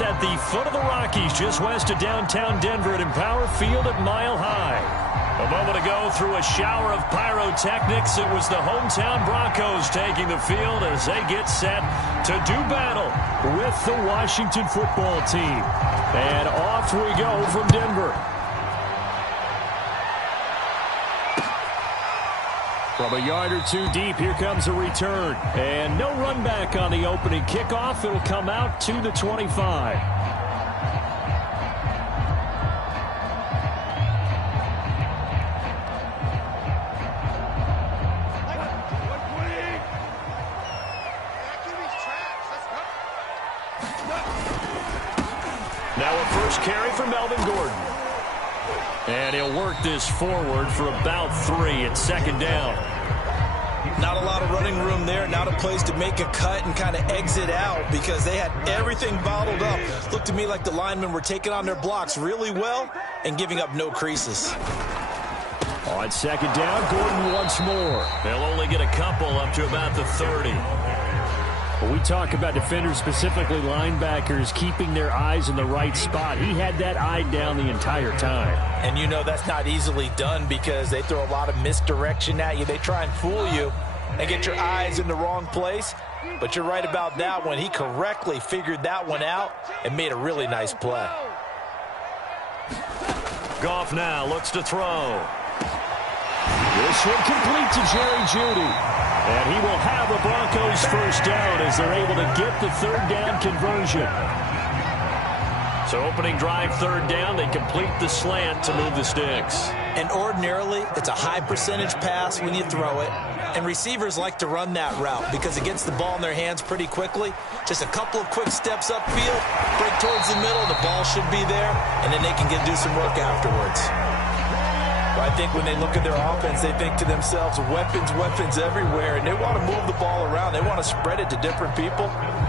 It's at the foot of the Rockies, just west of downtown Denver at Empower Field at Mile High. A moment ago, through a shower of pyrotechnics, it was the hometown Broncos taking the field as they get set to do battle with the Washington football team. And off we go from Denver. From a yard or two deep, here comes a return. And no run back on the opening kickoff. It'll come out to the 25. Now a first carry for Melvin Gordon. And he'll work this forward for about 3 at second down. Not a lot of running room there. Not a place to make a cut and kind of exit out because they had everything bottled up. Looked to me like the linemen were taking on their blocks really well and giving up no creases. On second down, Gordon once more. They'll only get a couple up to about the 30. When we talk about defenders, specifically linebackers, keeping their eyes in the right spot, he had that eye down the entire time. And you know that's not easily done because they throw a lot of misdirection at you. They try and fool you and get your eyes in the wrong place. But you're right about that one. He correctly figured that one out and made a really nice play. Goff now looks to throw. This one complete to Jerry Jeudy. And he will have the Broncos first down as they're able to get the third down conversion. So opening drive, third down, they complete the slant to move the sticks. And ordinarily, it's a high percentage pass when you throw it. And receivers like to run that route because it gets the ball in their hands pretty quickly. Just a couple of quick steps upfield, break towards the middle, the ball should be there, and then they can do some work afterwards. I think when they look at their offense, they think to themselves, weapons, weapons everywhere, and they want to move the ball around. They want to spread it to different people,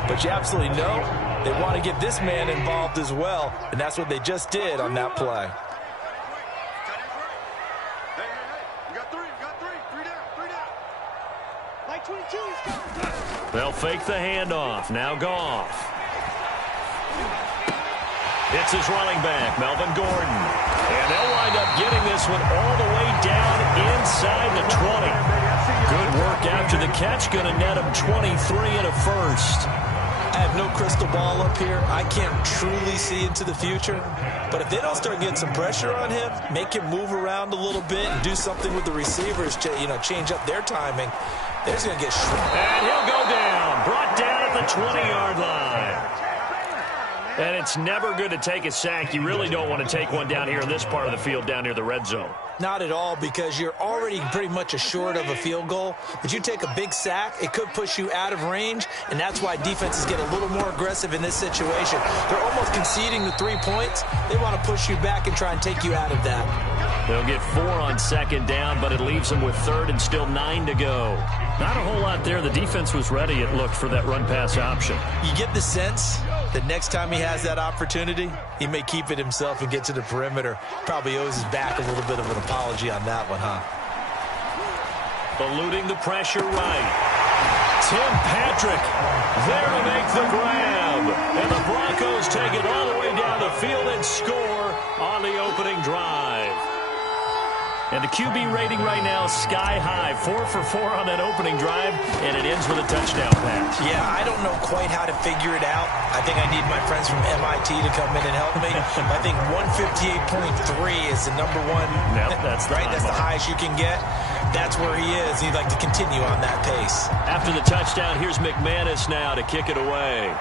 but you absolutely know they want to get this man involved as well, and that's what they just did on that play. They'll fake the handoff. Now Goff. It's his running back, Melvin Gordon. And they'll wind up getting this one all the way down inside the 20. Good work after the catch. Going to net him 23 and a first. I have no crystal ball up here. I can't truly see into the future. But if they don't start getting some pressure on him, make him move around a little bit and do something with the receivers, change up their timing, they're just going to get shredded. And he'll go down. Brought down at the 20-yard line. And it's never good to take a sack. You really don't want to take one down here in this part of the field down near the red zone. Not at all, because you're already pretty much assured of a field goal. But you take a big sack, it could push you out of range, and that's why defenses get a little more aggressive in this situation. They're almost conceding the 3 points. They want to push you back and try and take you out of that. They'll get 4 on second down, but it leaves them with third and still 9 to go. Not a whole lot there. The defense was ready, it looked, for that run-pass option. You get the sense that next time he has that opportunity, he may keep it himself and get to the perimeter. Probably owes his back a little bit of an apology on that one, huh? Eluding the pressure right. Tim Patrick there to make the grab. And the Broncos take it all the way down the field and score on the opening drive. And the QB rating right now is sky high. 4 for 4 on that opening drive, and it ends with a touchdown pass. Yeah, I don't know quite how to figure it out. I think I need my friends from MIT to come in and help me. I think 158.3 is the number one. Yep, that's the right. That's the highest you can get. That's where he is. He'd like to continue on that pace. After the touchdown, here's McManus now to kick it away.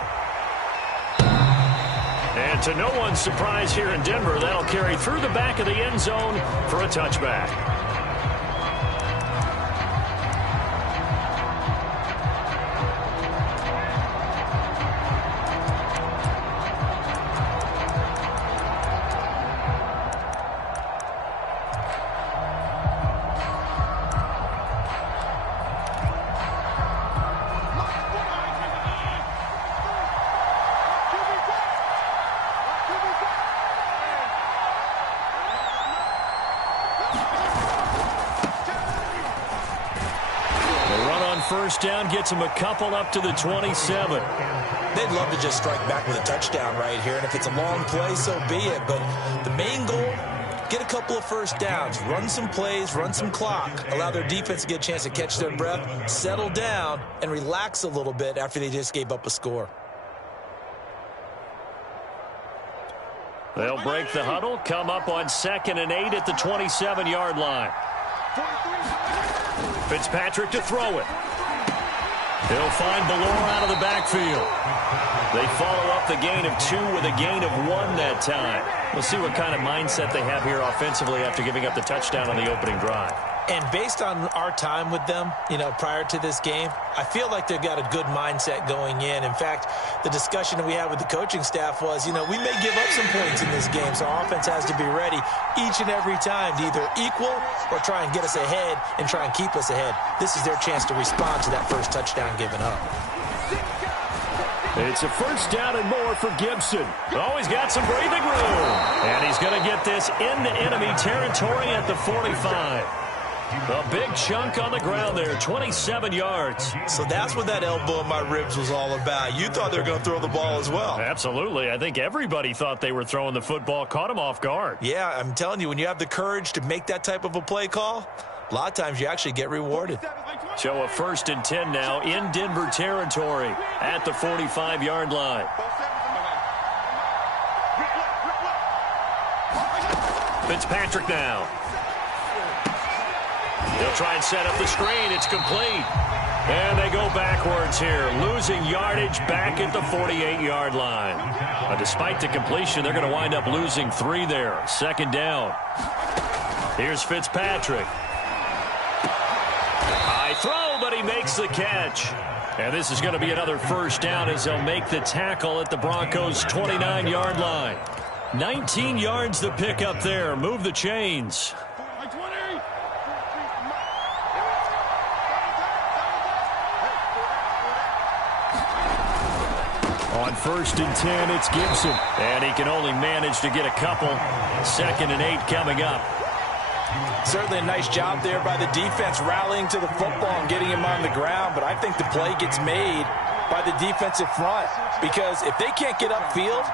And to no one's surprise here in Denver, that'll carry through the back of the end zone for a touchback. first down gets them a couple up to the 27. They'd love to just strike back with a touchdown right here, and if it's a long play, so be it. But the main goal, get a couple of first downs, run some plays, run some clock, allow their defense to get a chance to catch their breath, settle down, and relax a little bit after they just gave up a score. They'll break the huddle, come up on 2nd and 8 at the 27-yard line. Fitzpatrick to throw it. He'll find Ballore out of the backfield. They follow up the gain of 2 with a gain of 1 that time. We'll see what kind of mindset they have here offensively after giving up the touchdown on the opening drive. And based on our time with them, prior to this game, I feel like they've got a good mindset going in. In fact, the discussion that we had with the coaching staff was, we may give up some points in this game, so our offense has to be ready each and every time to either equal or try and get us ahead and try and keep us ahead. This is their chance to respond to that first touchdown given up. It's a first down and more for Gibson. Oh, he's got some breathing room. And he's going to get this into enemy territory at the 45. A big chunk on the ground there, 27 yards. So that's what that elbow in my ribs was all about. You thought they were going to throw the ball as well. Absolutely. I think everybody thought they were throwing the football, caught him off guard. Yeah, I'm telling you, when you have the courage to make that type of a play call, a lot of times you actually get rewarded. So a 1st and 10 now in Denver territory at the 45-yard line. Fitzpatrick now. He'll try and set up the screen. It's complete. And they go backwards here, losing yardage back at the 48-yard line. Despite the completion, they're going to wind up losing 3 there. 2nd down. Here's Fitzpatrick. High throw, but he makes the catch. And this is going to be another first down as they'll make the tackle at the Broncos' 29-yard line. 19 yards to pick up there. Move the chains. On 1st and 10, it's Gibson. And he can only manage to get a couple. 2nd and 8 coming up. Certainly a nice job there by the defense rallying to the football and getting him on the ground. But I think the play gets made by the defensive front. Because if they can't get upfield,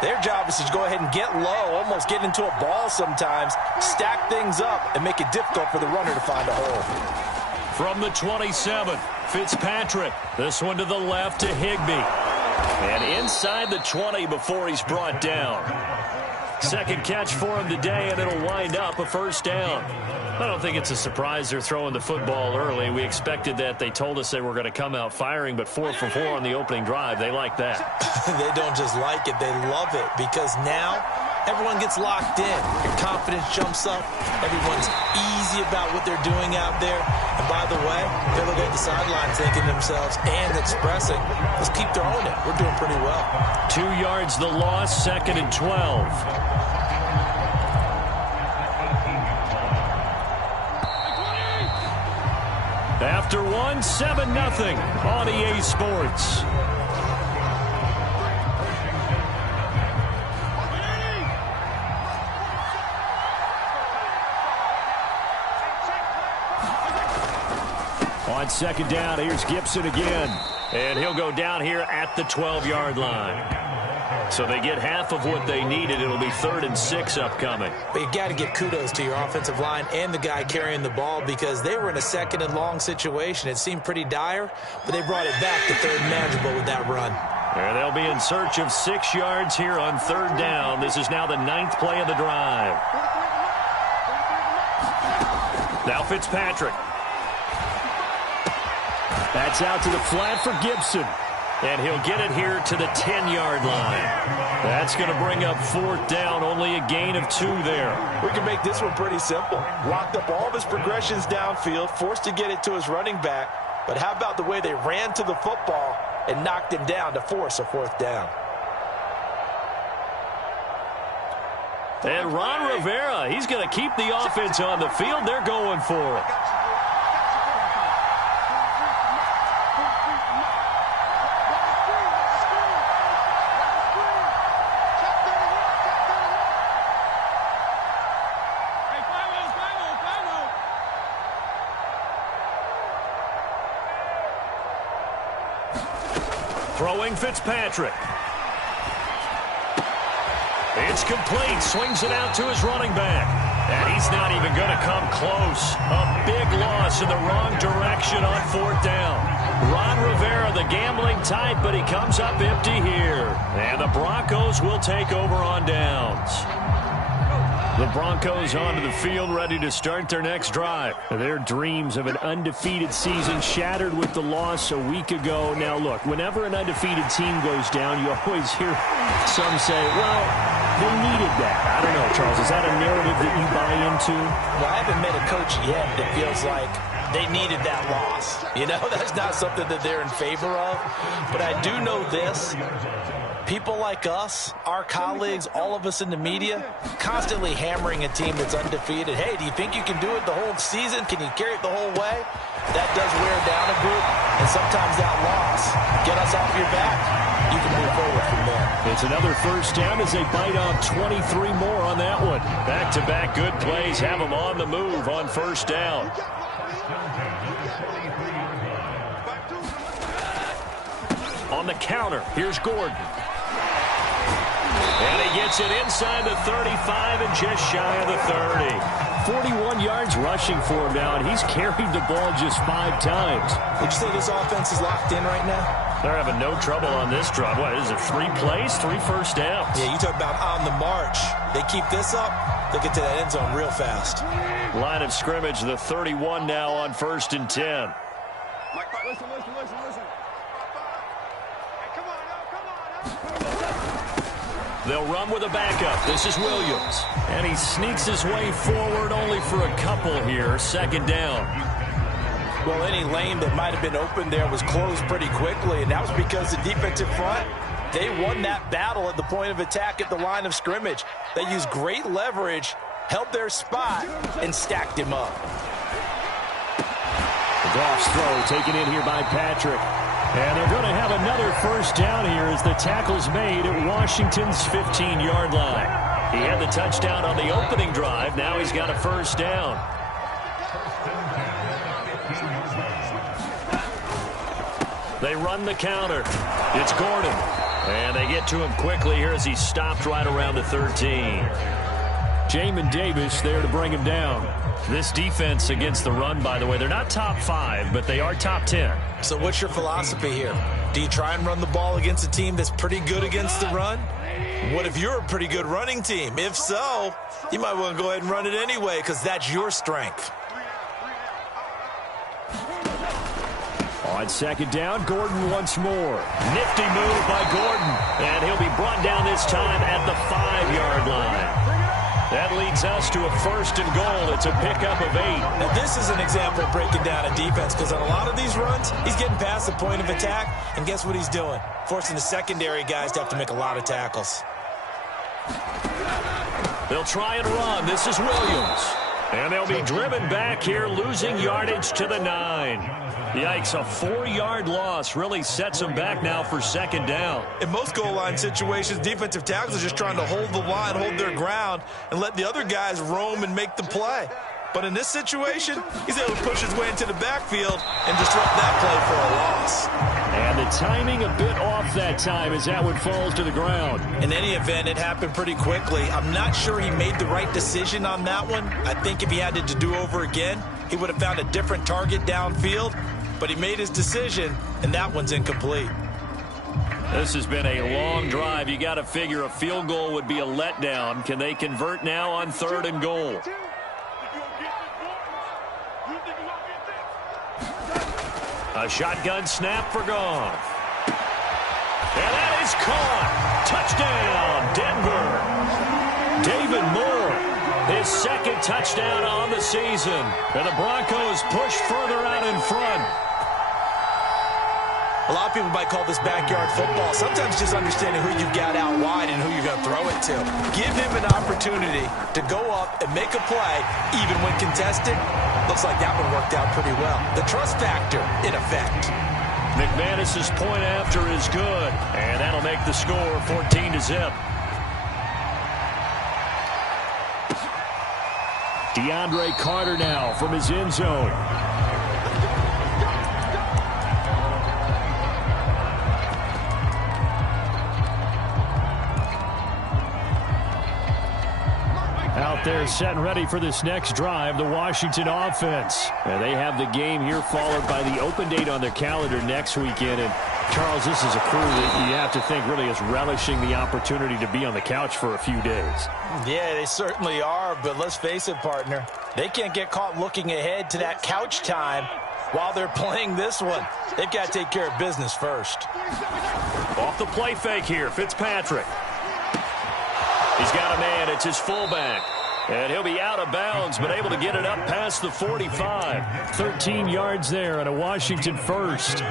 their job is to go ahead and get low, almost get into a ball sometimes, stack things up, and make it difficult for the runner to find a hole. From the 27, Fitzpatrick. This one to the left to Higbee. And inside the 20 before he's brought down. 2nd catch for him today, and it'll wind up a first down. I don't think it's a surprise they're throwing the football early. We expected that. They told us they were going to come out firing, but 4 for 4 on the opening drive. They like that. They don't just like it. They love it because now everyone gets locked in. Your confidence jumps up. Everyone's easy about what they're doing out there. And by the way, they look at the sidelines thinking to themselves and expressing, let's keep throwing it. We're doing pretty well. 2 yards the loss, 2nd and 12. After 1, 7-0 on EA Sports. On 2nd down, here's Gibson again. And he'll go down here at the 12-yard line. So they get half of what they needed. It'll be 3rd and 6 upcoming. But you got to give kudos to your offensive line and the guy carrying the ball because they were in a 2nd and long situation. It seemed pretty dire, but they brought it back to 3rd and manageable with that run. And they'll be in search of 6 yards here on 3rd down. This is now the 9th play of the drive. Now Fitzpatrick. That's out to the flat for Gibson. And he'll get it here to the 10-yard line. That's going to bring up 4th down, only a gain of 2 there. We can make this one pretty simple. Locked up all of his progressions downfield, forced to get it to his running back. But how about the way they ran to the football and knocked him down to force a 4th down? And Ron Rivera, he's going to keep the offense on the field. They're going for it. Throwing Fitzpatrick. It's complete. Swings it out to his running back. And he's not even going to come close. A big loss in the wrong direction on 4th down. Ron Rivera, the gambling type, but he comes up empty here. And the Broncos will take over on downs. The Broncos onto the field, ready to start their next drive. Their dreams of an undefeated season shattered with the loss a week ago. Now, look, whenever an undefeated team goes down, you always hear some say, well, they needed that. I don't know, Charles. Is that a narrative that you buy into? Well, I haven't met a coach yet that feels like they needed that loss. You know, that's not something that they're in favor of. But I do know this. People like us, our colleagues, all of us in the media, constantly hammering a team that's undefeated. Hey, do you think you can do it the whole season? Can you carry it the whole way? That does wear down a group, and sometimes that loss, get us off your back, you can move forward from there. It's another 1st down as they bite off 23 more on that one. Back-to-back good plays have them on the move on 1st down. On the counter, here's Gordon. And he gets it inside the 35 and just shy of the 30. 41 yards rushing for him now, and he's carried the ball just 5 times. Would you say this offense is locked in right now? They're having no trouble on this drive. What is it, 3 plays, 3 first downs? Yeah, you talk about on the march. They keep this up, they'll get to that end zone real fast. Line of scrimmage, the 31 now on 1st and 10. Mike, listen. They'll run with a backup. This is Williams. And he sneaks his way forward only for a couple here. 2nd down. Well, any lane that might have been open there was closed pretty quickly, and that was because the defensive front, they won that battle at the point of attack at the line of scrimmage. They used great leverage, held their spot, and stacked him up. Goff's throw taken in here by Patrick. And they're going to have another 1st down here as the tackle's made at Washington's 15-yard line. He had the touchdown on the opening drive. Now he's got a 1st down. They run the counter. It's Gordon. And they get to him quickly here as he stopped right around the 13. Jamin Davis there to bring him down. This defense against the run, by the way, they're not top 5, but they are top 10. So what's your philosophy here? Do you try and run the ball against a team that's pretty good against the run? What if you're a pretty good running team? If so, you might want to go ahead and run it anyway because that's your strength. On 2nd down, Gordon once more. Nifty move by Gordon. And he'll be brought down this time at the 5-yard line. That leads us to a 1st and goal. It's a pickup of 8. Now, this is an example of breaking down a defense because on a lot of these runs, he's getting past the point of attack, and guess what he's doing? Forcing the secondary guys to have to make a lot of tackles. They'll try and run. This is Williams. And they'll be driven back here, losing yardage to the 9. Yikes, a 4-yard loss really sets them back now for 2nd down. In most goal line situations, defensive tackles are just trying to hold the line, hold their ground, and let the other guys roam and make the play. But in this situation, he's able to push his way into the backfield and disrupt that play for a loss. And the timing a bit off that time as that one falls to the ground. In any event, it happened pretty quickly. I'm not sure he made the right decision on that one. I think if he had to do over again, he would have found a different target downfield. But he made his decision, and that one's incomplete. This has been a long drive. You got to figure a field goal would be a letdown. Can they convert now on 3rd and goal? A shotgun snap for Goff. And that is caught. Touchdown, Denver. David Moore, his 2nd touchdown on the season. And the Broncos push further out in front. A lot of people might call this backyard football. Sometimes just understanding who you've got out wide and who you're going to throw it to. Give him an opportunity to go up and make a play, even when contested. Looks like that one worked out pretty well. The trust factor in effect. McManus's point after is good, and that'll make the score 14-0. DeAndre Carter now from his end zone. Out there set and ready for this next drive, the Washington offense. And they have the game here followed by the open date on their calendar next weekend. And, Charles, this is a crew that you have to think really is relishing the opportunity to be on the couch for a few days. Yeah, they certainly are, but let's face it, partner. They can't get caught looking ahead to that couch time while they're playing this one. They've got to take care of business first. Off the play fake here, Fitzpatrick. He's got a man. It's his fullback. And he'll be out of bounds, but able to get it up past the 45. 13 yards there and a Washington first.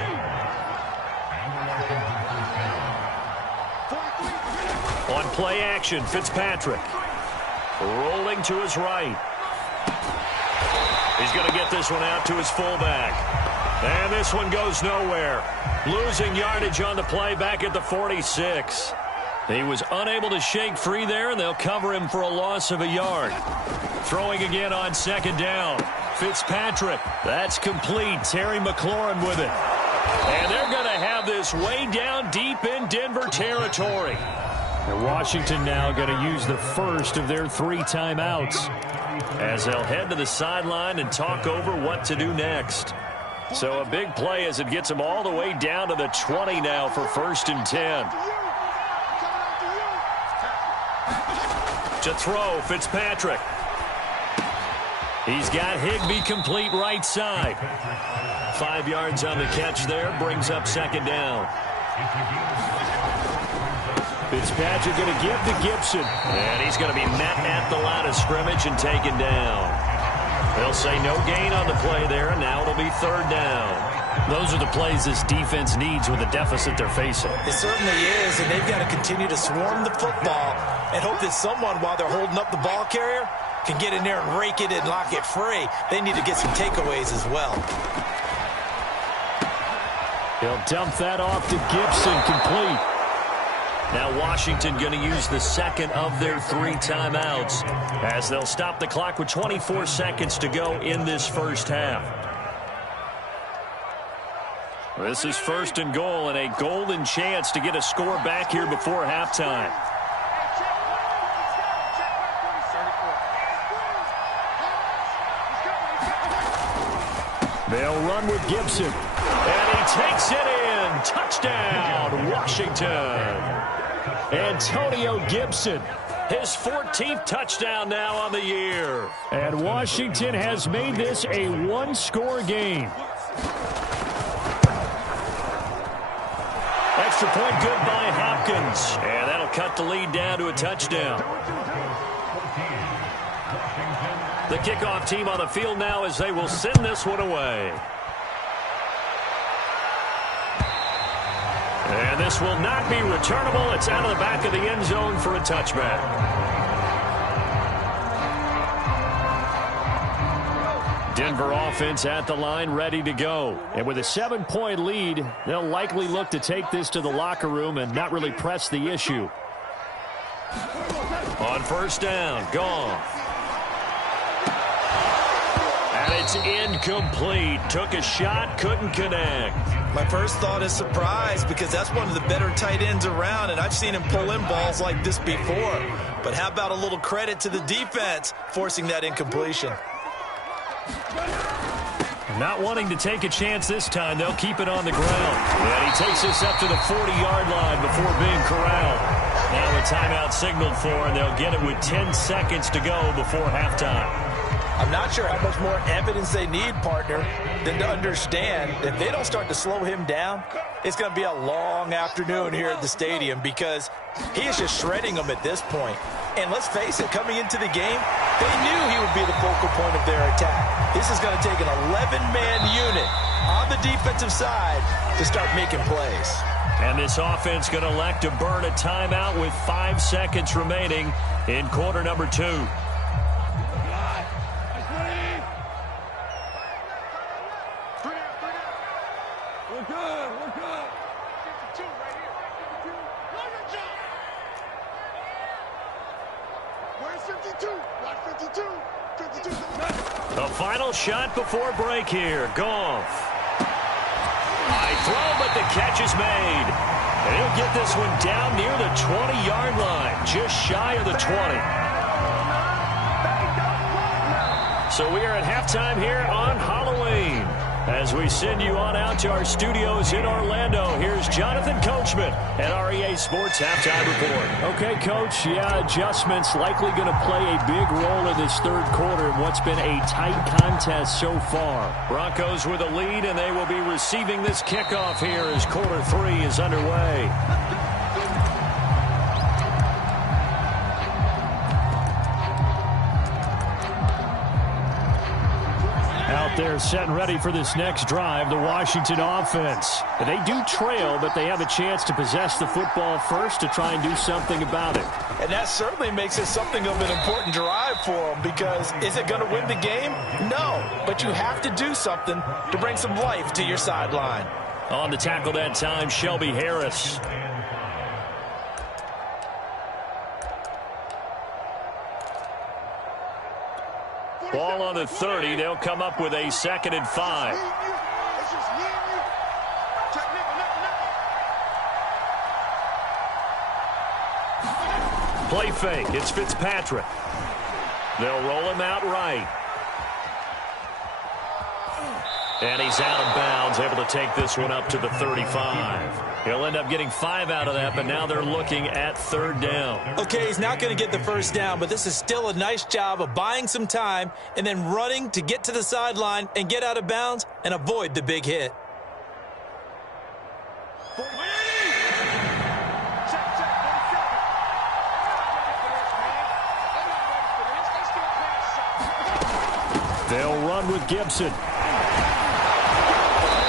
On play action, Fitzpatrick. Rolling to his right. He's going to get this one out to his fullback. And this one goes nowhere. Losing yardage on the play back at the 46. He was unable to shake free there, and they'll cover him for a loss of a yard. Throwing again on second down. Fitzpatrick. That's complete. Terry McLaurin with it. And they're going to have this way down deep in Denver territory. And Washington now going to use the first of their 3 timeouts as they'll head to the sideline and talk over what to do next. So a big play as it gets them all the way down to the 20 now for 1st and 10. To throw, Fitzpatrick. He's got Higbee complete right side. 5 yards on the catch there, brings up second down. Fitzpatrick going to give to Gibson. And he's going to be met at the line of scrimmage and taken down. They'll say no gain on the play there, and now it'll be 3rd down. Those are the plays this defense needs with the deficit they're facing. It certainly is, and they've got to continue to swarm the football and hope that someone, while they're holding up the ball carrier, can get in there and rake it and lock it free. They need to get some takeaways as well. He'll dump that off to Gibson, complete. Now Washington going to use the second of their 3 timeouts as they'll stop the clock with 24 seconds to go in this first half. This is 1st and goal and a golden chance to get a score back here before halftime. They'll run with Gibson. And he takes it in. Touchdown, Washington. Antonio Gibson, his 14th touchdown now on the year. And Washington has made this a 1-score game. Extra point good by Hopkins. And that'll cut the lead down to a touchdown. The kickoff team on the field now as they will send this one away. And this will not be returnable. It's out of the back of the end zone for a touchback. Denver offense at the line, ready to go. And with a 7-point lead, they'll likely look to take this to the locker room and not really press the issue. On 1st down, gone. And it's incomplete. Took a shot, couldn't connect. My first thought is surprise because that's one of the better tight ends around, and I've seen him pull in balls like this before. But how about a little credit to the defense forcing that incompletion? Not wanting to take a chance this time, they'll keep it on the ground. And he takes this up to the 40-yard line before being corralled. Now a timeout signaled for, and they'll get it with 10 seconds to go before halftime. I'm not sure how much more evidence they need, partner, than to understand that if they don't start to slow him down, it's going to be a long afternoon here at the stadium because he is just shredding them at this point. And let's face it, coming into the game, they knew he would be the focal point of their attack. This is going to take an 11-man unit on the defensive side to start making plays. And this offense going to elect to burn a timeout with 5 seconds remaining in quarter number 2. The final shot before break here. Goff. High throw, but the catch is made. And he'll get this one down near the 20-yard line, just shy of the 20. So we are at halftime here on Halloween. As we send you on out to our studios in Orlando, here's Jonathan Coachman at REA Sports Halftime Report. Okay, Coach, adjustments likely going to play a big role in this third quarter in what's been a tight contest so far. Broncos with a lead, and they will be receiving this kickoff here as quarter 3 is underway. Out there setting ready for this next drive, the Washington offense. They do trail, but they have a chance to possess the football first to try and do something about it. And that certainly makes it something of an important drive for them, because is it going to win the game? No, but you have to do something to bring some life to your sideline. On the tackle that time, Shelby Harris. Ball on the 30. They'll come up with a 2nd and 5. Play fake. It's Fitzpatrick. They'll roll him out right. And he's out of bounds, able to take this one up to the 35. He'll end up getting 5 out of that, but now they're looking at 3rd down. Okay, he's not going to get the first down, but this is still a nice job of buying some time and then running to get to the sideline and get out of bounds and avoid the big hit. They'll run with Gibson.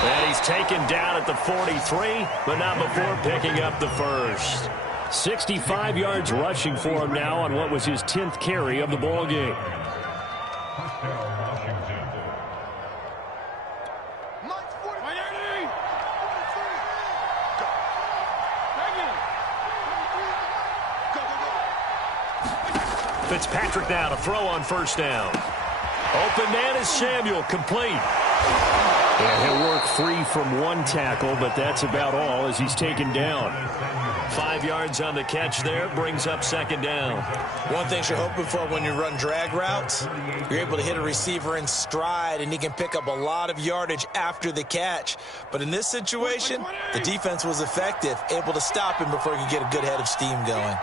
And he's taken down at the 43, but not before picking up the first. 65 yards rushing for him now on what was his 10th carry of the ball game. Fitzpatrick now to throw on 1st down. Open man is Samuel, complete. And he'll work free from 1 tackle, but that's about all as he's taken down. 5 yards on the catch there, brings up 2nd down. One thing you're hoping for when you run drag routes, you're able to hit a receiver in stride, and he can pick up a lot of yardage after the catch. But in this situation, the defense was effective, able to stop him before he could get a good head of steam going.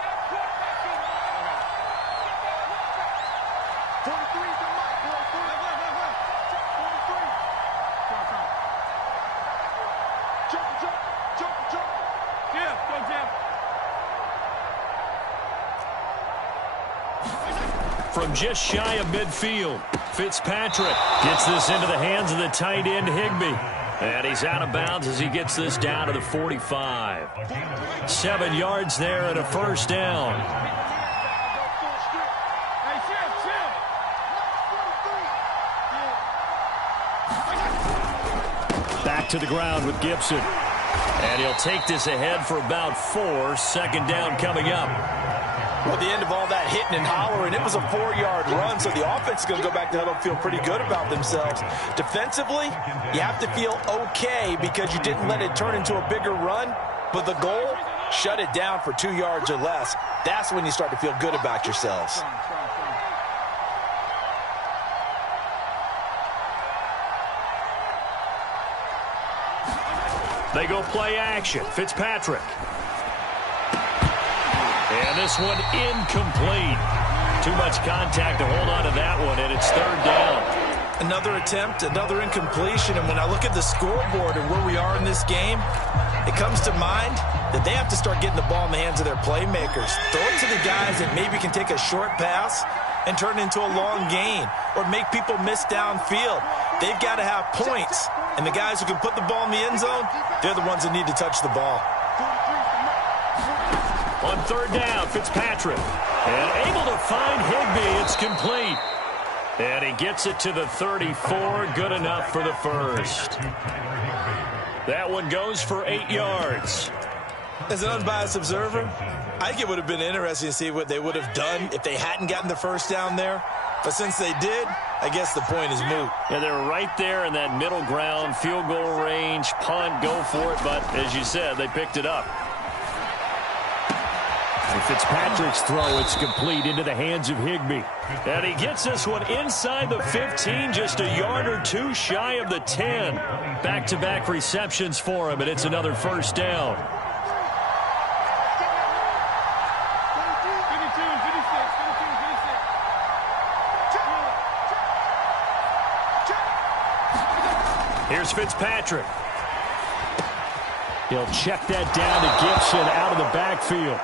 From just shy of midfield, Fitzpatrick gets this into the hands of the tight end, Higbee. And he's out of bounds as he gets this down to the 45. 7 yards there and a 1st down. Back to the ground with Gibson. And he'll take this ahead for about 4. 2nd down coming up. Well, at the end of all that hitting and hollering, it was a 4-yard run, so the offense is going to go back to huddle and feel pretty good about themselves. Defensively, you have to feel okay because you didn't let it turn into a bigger run, but the goal, shut it down for 2 yards or less. That's when you start to feel good about yourselves. They go play action. Fitzpatrick. And this one incomplete. Too much contact to hold on to that one, and it's 3rd down. Another attempt, another incompletion, and when I look at the scoreboard and where we are in this game, it comes to mind that they have to start getting the ball in the hands of their playmakers. Throw it to the guys that maybe can take a short pass and turn it into a long gain or make people miss downfield. They've got to have points, and the guys who can put the ball in the end zone, they're the ones that need to touch the ball. On 3rd down, Fitzpatrick. And able to find Higbee. It's complete. And he gets it to the 34. Good enough for the first. That one goes for 8 yards. As an unbiased observer, I think it would have been interesting to see what they would have done if they hadn't gotten the first down there. But since they did, I guess the point is moot. Yeah, they're right there in that middle ground, field goal range, punt, go for it. But as you said, they picked it up. And Fitzpatrick's throw, it's complete into the hands of Higbee. And he gets this one inside the 15, just a yard or two shy of the 10. Back-to-back receptions for him, and it's another first down. Here's Fitzpatrick. He'll check that down to Gibson out of the backfield.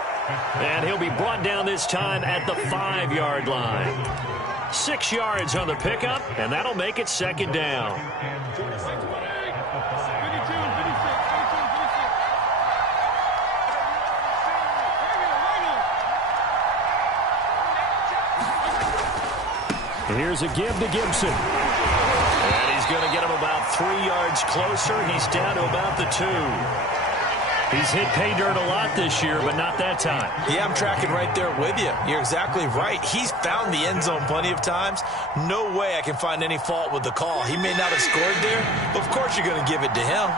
And he'll be brought down this time at the 5-yard line. 6 yards on the pickup, and that'll make it second down. Here's a give to Gibson. And he's going to get him about 3 yards closer. He's down to about the 2. He's hit pay dirt a lot this year, but not that time. Yeah, I'm tracking right there with you. You're exactly right. He's found the end zone plenty of times. No way I can find any fault with the call. He may not have scored there, but of course you're going to give it to him.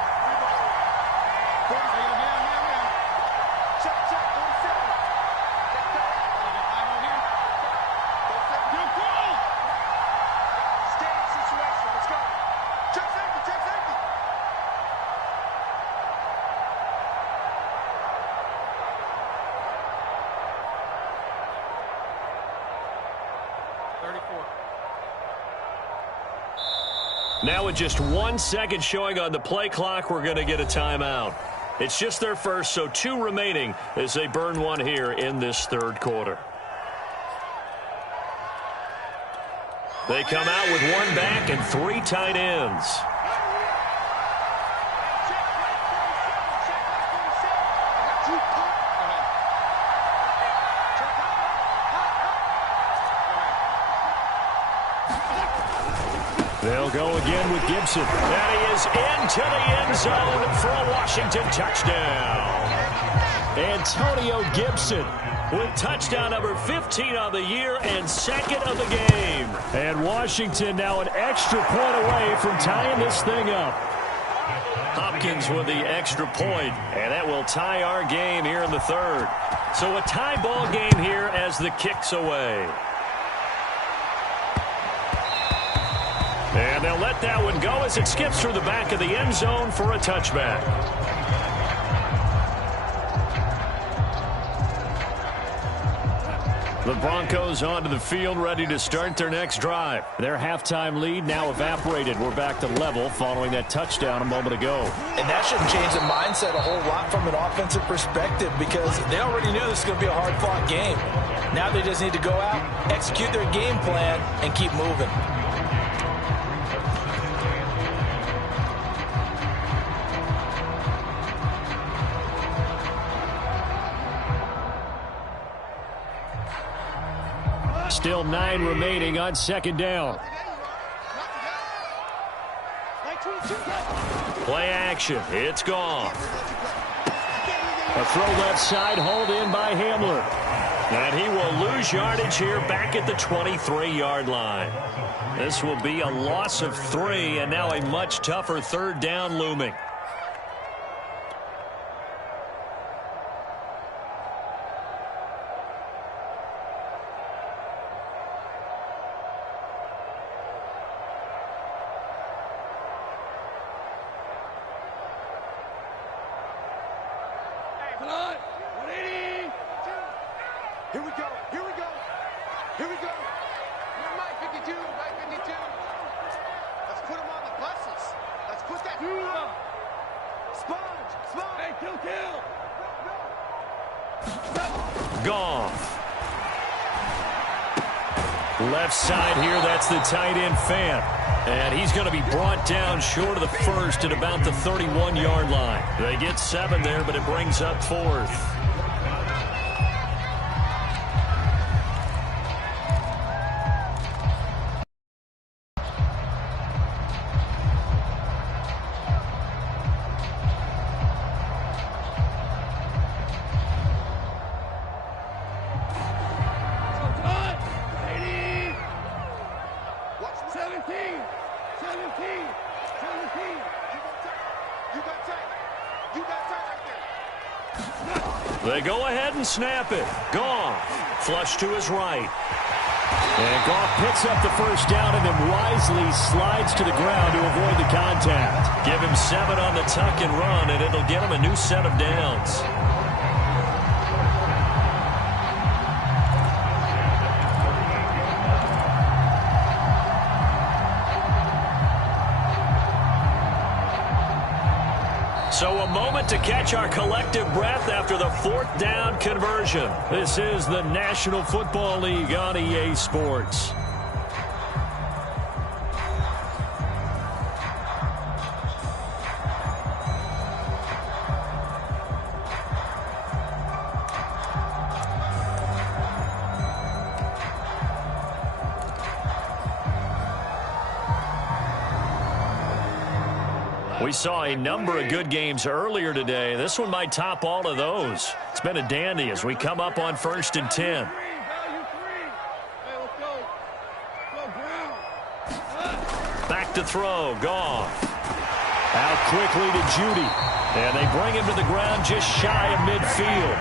Now with just 1 second showing on the play clock, we're going to get a timeout. It's just their first, so 2 remaining as they burn one here in this third quarter. They come out with 1 back and 3 tight ends. They'll go again with Gibson. And he is into the end zone for a Washington touchdown. Antonio Gibson with touchdown number 15 on the year and second of the game. And Washington now an extra point away from tying this thing up. Hopkins with the extra point, and that will tie our game here in the third. So a tie ball game here as the kick's away. And they'll let that one go as it skips through the back of the end zone for a touchback. The Broncos onto the field, ready to start their next drive. Their halftime lead now evaporated. We're back to level following that touchdown a moment ago. And that shouldn't change the mindset a whole lot from an offensive perspective because they already knew this was going to be a hard-fought game. Now they just need to go out, execute their game plan, and keep moving. Still 9 remaining on second down. Play action. It's gone. A throw left side, hauled in by Hamler. And he will lose yardage here back at the 23-yard line. This will be a loss of 3, and now a much tougher third down looming. Here we go. Here we go. Here we go. You're Mike 52. Mike 52. Let's put him on the buses. Let's put that. Sponge. Sponge. Hey, kill. Goff. Left side here, that's the tight end Fant. And he's going to be brought down short of the first at about the 31-yard line. They get 7 there, but it brings up 4th. You got time right there. They go ahead and snap it. Goff, flush to his right. And Goff picks up the first down and then wisely slides to the ground to avoid the contact. Give him 7 on the tuck and run, and it'll get him a new set of downs. So a moment to catch our collective breath after the 4th down conversion. This is the National Football League on EA Sports. We saw a number of good games earlier today. This one might top all of those. It's been a dandy as we come up on 1st and 10. Back to throw. Goff. Out quickly to Judy. And they bring him to the ground just shy of midfield.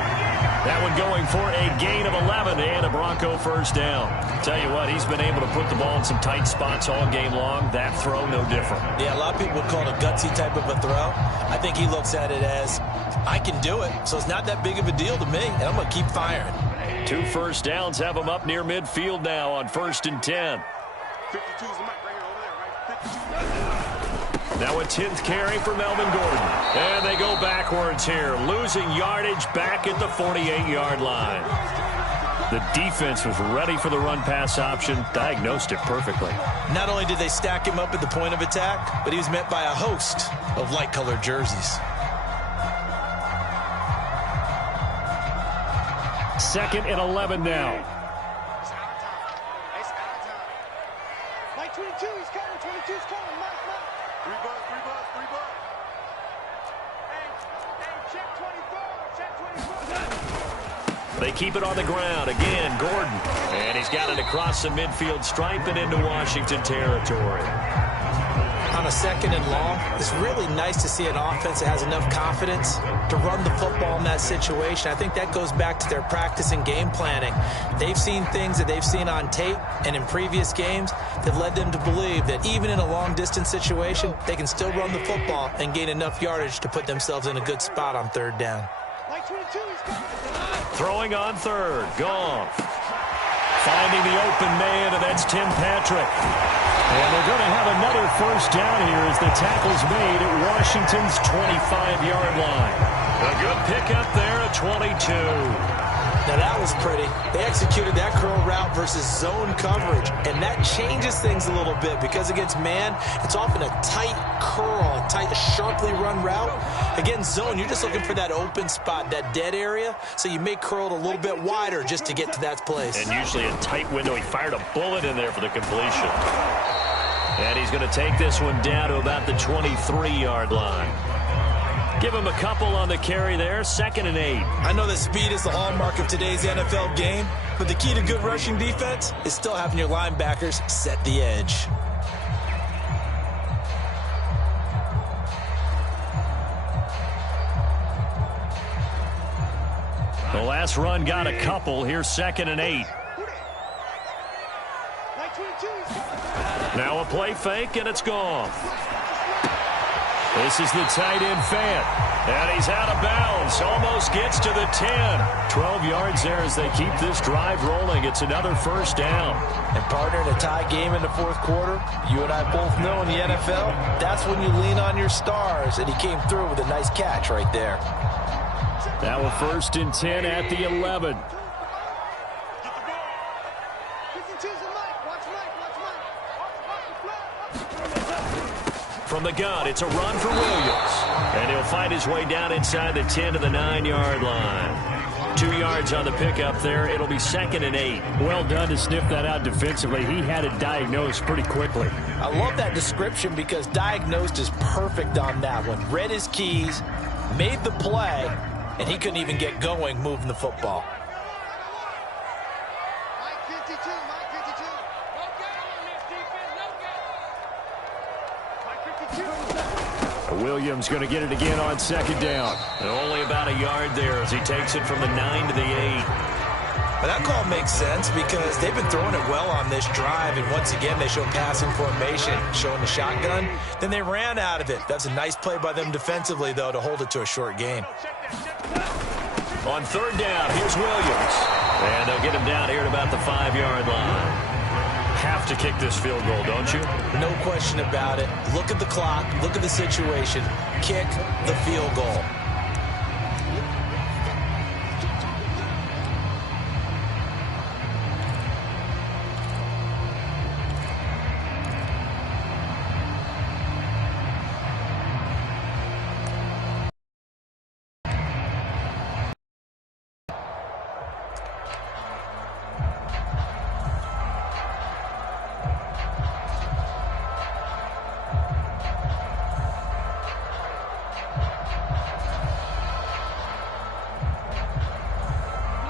That one going for a gain of 11 and a Bronco first down. Tell you what, he's been able to put the ball in some tight spots all game long. That throw, no different. Yeah, a lot of people would call it a gutsy type of a throw. I think he looks at it as, I can do it, so it's not that big of a deal to me, and I'm going to keep firing. 2 first downs have him up near midfield now on 1st and 10. 52 is the mic right here, over there, right? 52. Now a 10th carry for Melvin Gordon. And they go backwards here, losing yardage back at the 48-yard line. The defense was ready for the run-pass option, diagnosed it perfectly. Not only did they stack him up at the point of attack, but he was met by a host of light-colored jerseys. 2nd and 11 now. It's out of time. It's out of time. Mike 22, he's coming. 22's coming. Mike. 3 buzz. Hey, check 24. Check 24. They keep it on the ground. Again, Gordon. And he's got it across the midfield stripe and into Washington territory. On a 2nd and long, it's really nice to see an offense that has enough confidence to run the football in that situation. I think that goes back to their practice and game planning. They've seen things that they've seen on tape and in previous games that led them to believe that even in a long-distance situation, they can still run the football and gain enough yardage to put themselves in a good spot on 3rd down. Mike 22, he's coming. Throwing on 3rd. Goff. Finding the open man, and that's Tim Patrick. And they're going to have another first down here as the tackle's made at Washington's 25-yard line. A good pickup there at 22. Now that was pretty. They executed that curl route versus zone coverage, and that changes things a little bit because against man, it's often a tight curl, tight, sharply run route. Against zone, you're just looking for that open spot, that dead area, so you may curl it a little bit wider just to get to that place. And usually a tight window. He fired a bullet in there for the completion. And he's going to take this one down to about the 23-yard line. Give him a couple on the carry there. 2nd and 8. I know that speed is the hallmark of today's NFL game, but the key to good rushing defense is still having your linebackers set the edge. The last run got a couple. Here's 2nd and 8. Mike 22, he's coming. Now a play fake, and it's gone. This is the tight end Fant. And he's out of bounds. Almost gets to the 10. 12 yards there as they keep this drive rolling. It's another first down. And partner, in a tie game in the 4th quarter, you and I both know in the NFL, that's when you lean on your stars. And he came through with a nice catch right there. Now a 1st and 10 at the 11. 52's the mic. Watch Mike. From the gun, it's a run for Williams. And he'll find his way down inside the 10 to the 9-yard line. 2 yards on the pickup there. It'll be 2nd and 8. Well done to sniff that out defensively. He had it diagnosed pretty quickly. I love that description because diagnosed is perfect on that one. Read his keys, made the play, and he couldn't even get going moving the football. Mike 52. No game on this defense. No game. Mike 52. Williams going to get it again on second down. And only about a yard there as he takes it from the 9 to the 8. Well, that call makes sense because they've been throwing it well on this drive, and once again they show passing formation, showing the shotgun. Then they ran out of it. That's a nice play by them defensively, though, to hold it to a short gain. On third down, here's Williams. And they'll get him down here at about the 5-yard line. Have to kick this field goal, don't you? No question about it. Look at the clock. Look at the situation. Kick the field goal.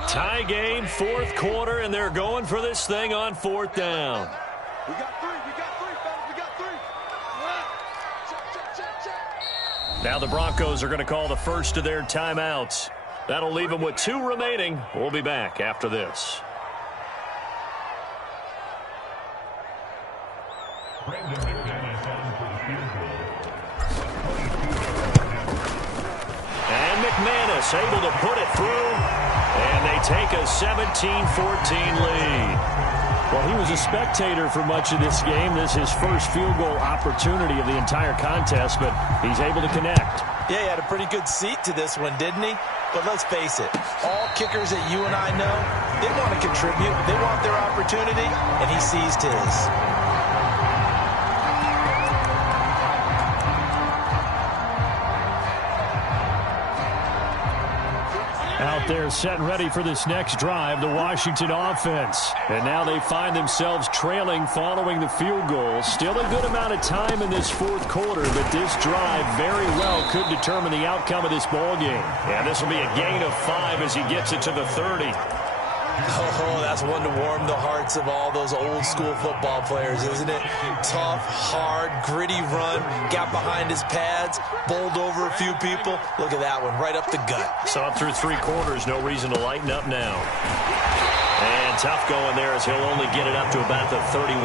Tie game, fourth quarter, and they're going for this thing on fourth down. We got three, fellas, we got three. Check. Now the Broncos are going to call the first of their timeouts. That'll leave them with 2 remaining. We'll be back after this. And McManus able to put it through. And they take a 17-14 lead. Well, he was a spectator for much of this game. This is his first field goal opportunity of the entire contest, but he's able to connect. Yeah, he had a pretty good seat to this one, didn't he? But let's face it, all kickers that you and I know, they want to contribute. They want their opportunity, and he seized his. Out there set and ready for this next drive, the Washington offense. And now they find themselves trailing following the field goal. Still a good amount of time in this fourth quarter, but this drive very well could determine the outcome of this ball game. Yeah, this will be a gain of 5 as he gets it to the 30. Oh, that's one to warm the hearts of all those old school football players, isn't it? Tough, hard, gritty run, got behind his pads, bowled over a few people. Look at that one, right up the gut. Saw it through 3 quarters, no reason to lighten up now. And tough going there as he'll only get it up to about the 31.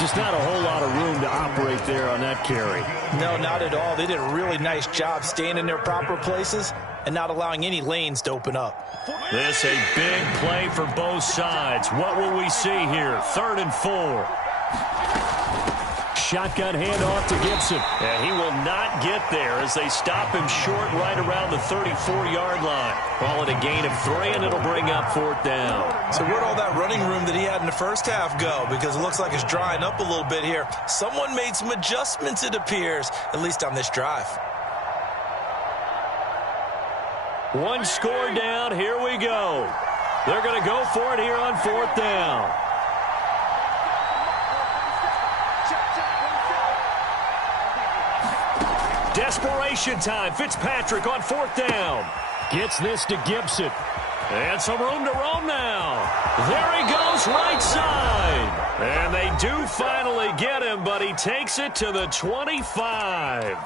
Just not a whole lot of room to operate there on that carry. No, not at all. They did a really nice job staying in their proper places and not allowing any lanes to open up. This a big play for both sides. What will we see here? 3rd and 4. Shotgun handoff to Gibson. And he will not get there as they stop him short right around the 34-yard line. Call it a gain of 3, and it'll bring up 4th down. So where'd all that running room that he had in the first half go? Because it looks like it's drying up a little bit here. Someone made some adjustments, it appears, at least on this drive. 1 score down. Here we go. They're going to go for it here on 4th down. Desperation time. Fitzpatrick on 4th down. Gets this to Gibson. And some room to roam now. There he goes, right side. And they do finally get him, but he takes it to the 25.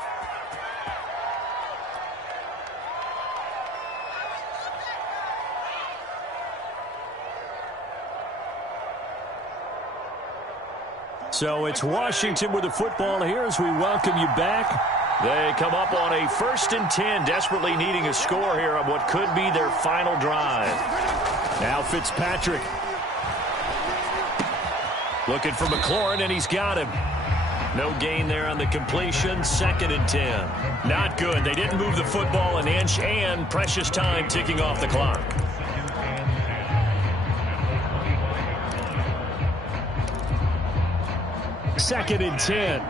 So it's Washington with the football here as we welcome you back. They come up on a 1st and 10, desperately needing a score here on what could be their final drive. Now Fitzpatrick. Looking for McLaurin, and he's got him. No gain there on the completion, 2nd and 10. Not good. They didn't move the football an inch, and precious time ticking off the clock. Second and 10.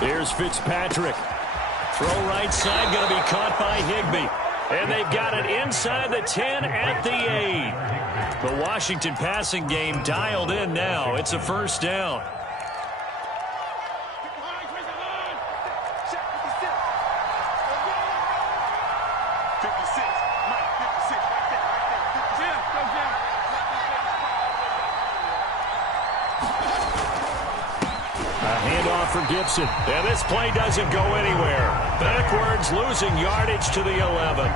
Here's Fitzpatrick. Throw right side, going to be caught by Higbee. And they've got it inside the 10 at the 8. The Washington passing game dialed in now. It's a 1st down. for Gibson. And this play doesn't go anywhere. Backwards, losing yardage to the 11.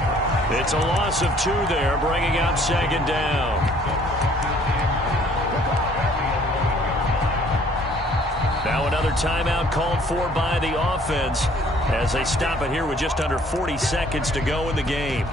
It's a loss of 2 there, bringing up second down. Now another timeout called for by the offense as they stop it here with just under 40 seconds to go in the game.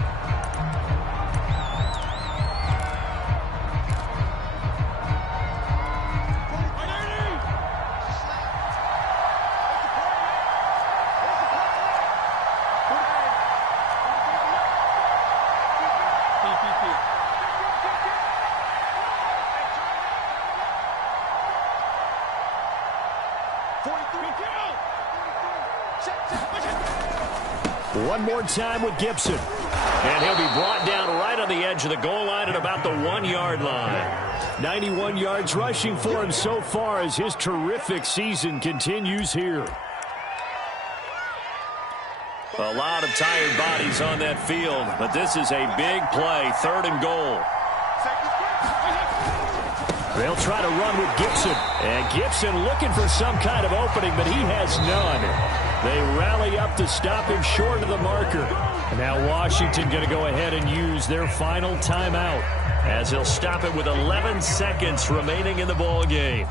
One more time with Gibson. And he'll be brought down right on the edge of the goal line at about the 1-yard line. 91 yards rushing for him so far as his terrific season continues here. A lot of tired bodies on that field, but this is a big play, 3rd and goal. They'll try to run with Gibson. And Gibson looking for some kind of opening, but he has none. They rally up to stop him short of the marker. And now Washington going to go ahead and use their final timeout, as he'll stop it with 11 seconds remaining in the ball game.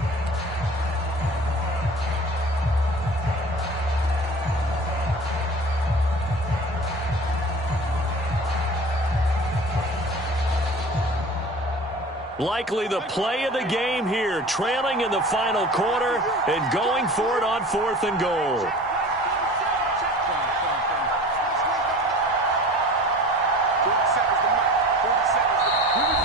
Likely the play of the game here, trailing in the final quarter and going for it on 4th and goal.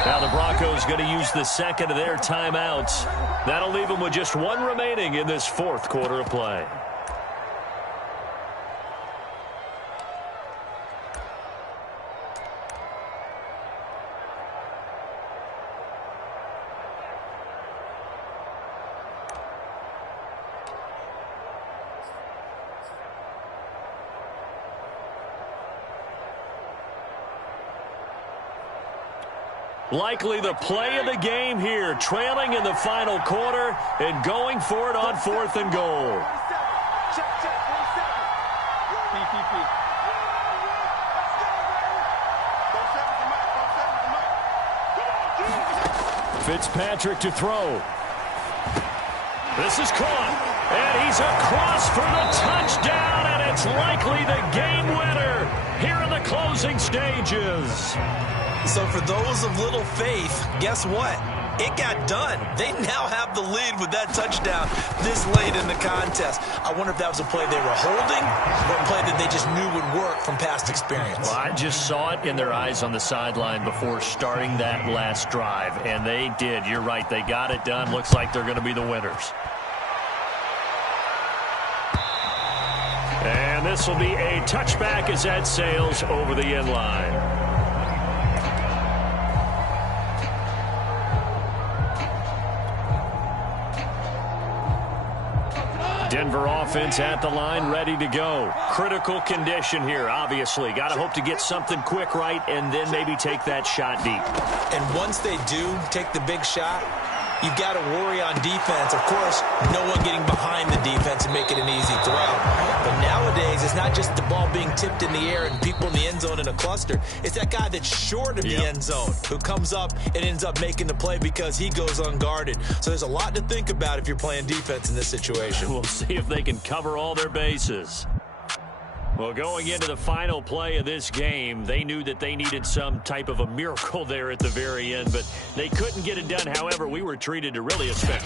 Now the Broncos going to use the second of their timeouts. That'll leave them with just 1 remaining in this 4th quarter of play. Likely the play of the game here, trailing in the final quarter and going for it on 4th and goal. Fitzpatrick to throw. This is caught, and he's across for the touchdown, and it's likely the game winner here in the closing stages. So for those of little faith, guess what? It got done. They now have the lead with that touchdown this late in the contest. I wonder if that was a play they were holding or a play that they just knew would work from past experience. Well, I just saw it in their eyes on the sideline before starting that last drive, and they did. You're right. They got it done. Looks like they're going to be the winners. And this will be a touchback as that sails over the end line. Denver offense at the line, ready to go. Critical condition here, obviously. Got to hope to get something quick right and then maybe take that shot deep. And once they do take the big shot, you've got to worry on defense. Of course, no one getting behind the defense and make it an easy throw. But nowadays, it's not just the ball being tipped in the air and people in the end zone in a cluster. It's that guy that's short of the end zone who comes up and ends up making the play because he goes unguarded. So there's a lot to think about if you're playing defense in this situation. We'll see if they can cover all their bases. Well, going into the final play of this game, they knew that they needed some type of a miracle there at the very end, but they couldn't get it done. However, we were treated to really a spectacular